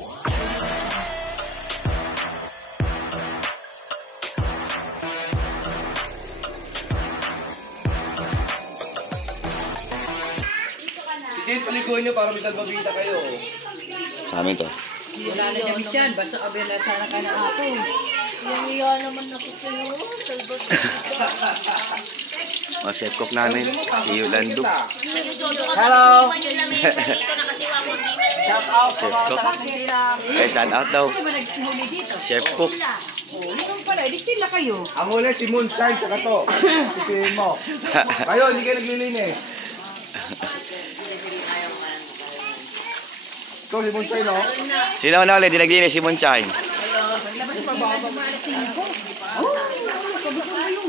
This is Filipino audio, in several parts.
Sige, paliguin nyo para bisag mabita kayo. Sa amin to. Wala na dyan dyan, basta kabila sana ka na ako. Iya naman ako sa'yo. Mga chef cook namin, si Yolando. Hello! Shout out sa mga taga-Manila. Eh, shout out daw. Ano ba nagsimuli dito? Chef cook. Oh, yun pala, di sila kayo. Ang huli si Moonshine, saka to. Sisihin mo. Kayo, hindi kayo naglilinis. Ikaw si Moonshine, no? Sino na ulit, dinaglinis si Moonshine. Paglabas pa ba? Pag-maalas 5. Oh, nakabukol na yung.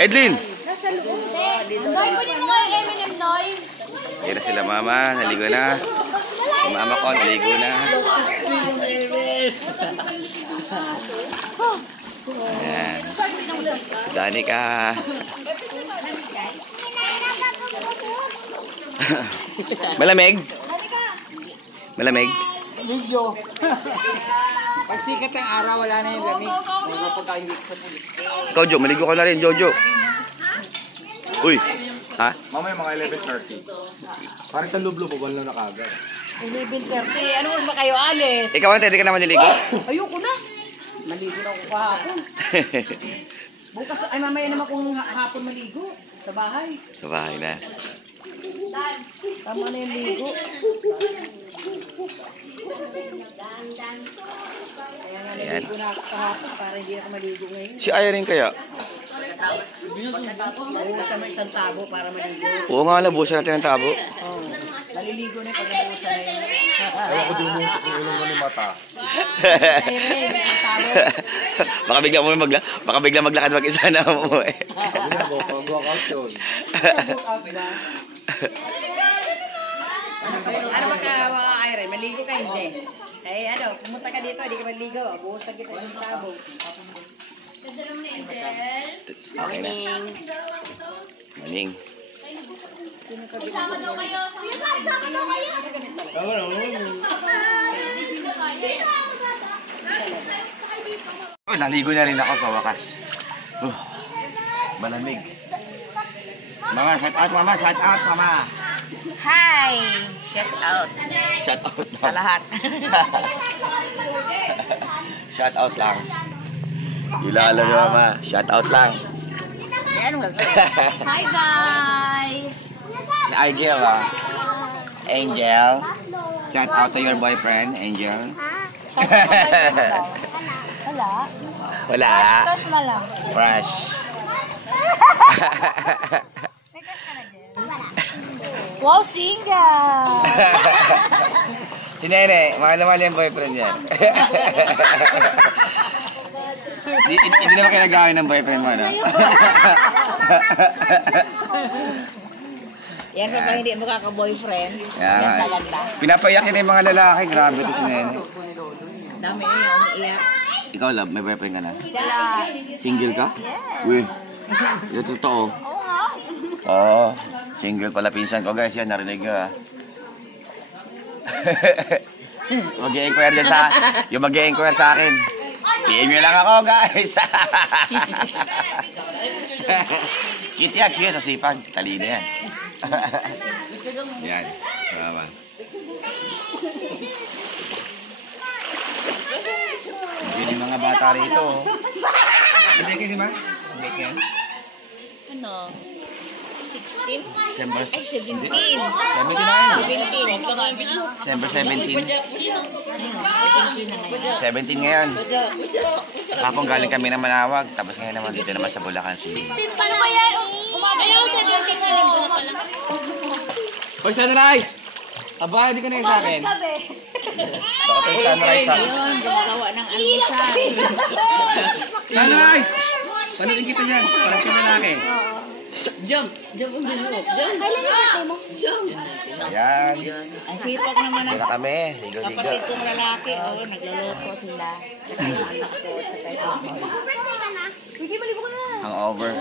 Edlin! Nasa loob. Noy, kunin mo nga yung M&M, Noy. Ayan na sila mama, naligo na. Si mama ko, naligo na. Ayan. Danica. Malamig? Malamig? Video. Pag sikat ang araw, wala na yung lamig. Wala pagkainit sa pulit. Ikaw, Jo, maligo ka na rin, Jojo. Uy, ha? Mamaya mga 11:30. Parang sa lublo, bubal na nakagad. 11:30. Ano ba kayo, Alice? Ikaw, ante, hindi ka naman niligo? Ayoko na. Maligo na ako kahapon. Bukas, ay mamaya naman kung hapon maligo. Sa bahay. Sa bahay na. Tama na yung ligo. Kaya nga naligo na ako kahapon para hindi ako maligo ngayon. Si Irene kaya? Nauusan mo isang tabo para maligo. Oo nga, labusan natin ang tabo. Oh, maliligo na yung pag nauusan na yun. Ewan ko dumusok yung ilong mo ni mata. Irene, isang tabo. Baka bigla maglakad mag-isa na mo eh. Sabi na, walk out yun. Ano ba ka mga Irene? Maligo ka hindi? Eh ano, pumunta ka dito, hindi ka maligo. Buhusan kita yung tabo. Okay na. Maning. Sama daw kayo. Sama daw kayo. Oh, naligo na rin ako sa wakas. Malamig. Mama, shout out mama, shout out mama. Hi! Shout out Shout out sa lahat. Shout out lang. Yulala mo mama, shout out lang. Yan mo. Hi, guys. Si Angel ah. Angel. Shout out to your boyfriend, Angel. Wala. Wala. Crush na lang. Fresh. Wow, single. Si Nene, mahal naman yung boyfriend niya. Hindi naman kayo nag-away ng boyfriend mo, no? Yan ka ba hindi mo kaka-boyfriend? Yan. Yan sa ganda. Pinapayak niya yung mga lalaki. Grabe to si Nene. Dami niya umiiyak. Ikaw, love, may boyfriend ka na? Wala. Single ka? Yes. Uy, yung totoo. Oo nga. Oo, single pala pinsan ko guys. Yan, narinig nyo ah. Mag-i-inquire dyan sa... Yung mag-i-inquire sa akin. PM nyo lang ako guys. Cute yan, cute. Masipag. Talino yan. Yan. Tama. Hindi yung mga bata rito. Hindi kayo di ba? Hindi kayo. Ano? 16? December Ay, 17. 17 na yun. 17. December 17. 17 ngayon. Kapong galing kami na Manawag. Tapos ngayon naman dito naman sa Bulacan. Paano ba yan? Ayaw, 17 na linggo na pala. Hoy, Sunrise! Aba, hindi ka na yung sa akin. Gabi. Baka tayo Sunrise sa akin. Yun, gumagawa ng almusal. Sunrise! Panuin kita dyan. Parang ka lalaki. Jump! Jump ang jump! Jump! Kailan yung birthday mo? Ayan. Ang sipag naman Dito ang na kami. Ligo-ligo. kapatid kong lalaki. Oh, nagluluto sila. Nagkakanak ko at saka ito. Birthday ka na? Bigay, maligo ka na. Hangover.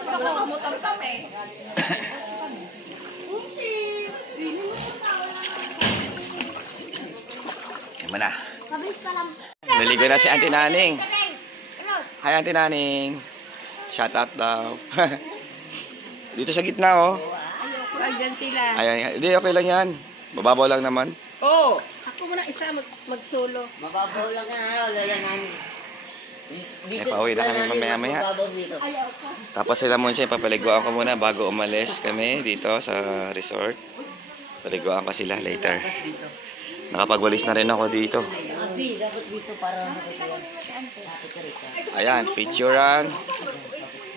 Nakakamutang kami. Lagay mo na. Mabilis pa lang. Naligo na si Auntie Naning. Hi, Auntie Naning. Shout out daw. Dito sa gitna, oh. Andyan sila. Ayan, hindi, okay lang yan. Bababaw lang naman. Oh! Ako muna isa mag-solo. Mababaw lang yan, lalanan. Pauwi na kami mamaya-maya. Tapos sila muna siya, papaliguan ko muna bago umalis kami dito sa resort. Paliguan ko sila later. Nakapagwalis na rin ako dito. Dapat dito para makikita. Ayan, picturean.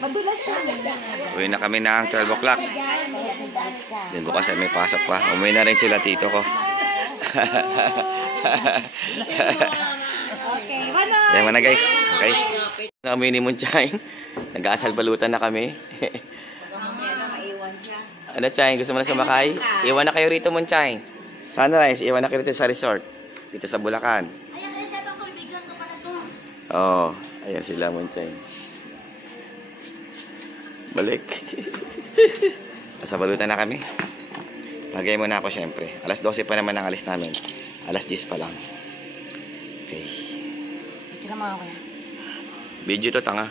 Madulas siya. Uwi na kami ng 12 o'clock. Then bukas ay may pasok pa. Umuwi na rin sila tito ko. Okay, wala. Ayan mo na guys. Okay. Kami ni Munchain. Nag-aasal balutan na kami. Ano Chain? Gusto mo na sumakay? Iwan na kayo rito Munchain. Sunrise, iwan na kayo rito sa resort. Dito sa Bulacan. Ayan, reserve ako. Ibigyan ko pa na ito. Oo. Ayan sila Munchain. Balik. Nasa balutan na kami. Lagay mo na ako syempre. Alas 12 pa naman ang alis namin. Alas 10 pa lang. Okay. Ito naman ako na. Video to tanga.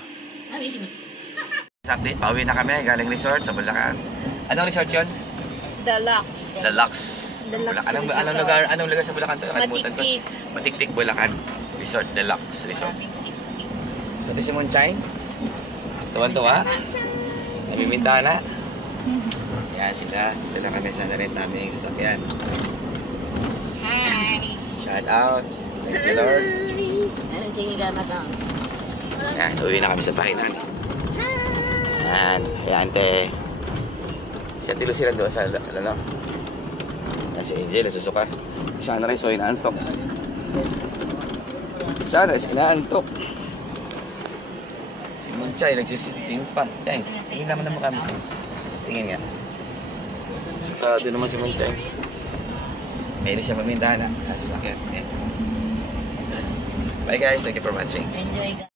Sa update, pauwi na kami. Galing resort sa Bulacan. Anong resort yun? Deluxe. Deluxe. Deluxe Bulacan. resort. Anong lugar sa Bulacan to? Nakalimutan ko. Matiktik. Matiktik, Bulacan. Resort, Deluxe Resort. So, ito si Moonshine. Tuwan-tuwa. Namimintana. Yan sila. Ito lang kami sa narin namin sasakyan. Hi. Shout out. Thank you, Lord. Anong tingin ka na lang? Yan, uwi na kami sa bahay namin. Yan. Yan, te. Siya tilo sila doon sa, ano? Yan si Angel, susuka. Sana rin, so inaantok. Sana, inaantok. Si Munchay, nagsisin pa. Chay, tingin naman naman kami. Tingin nga. Saka doon naman si Munchay. May siya mamindana. Sakit. Bye guys, thank you for watching. Enjoy ka.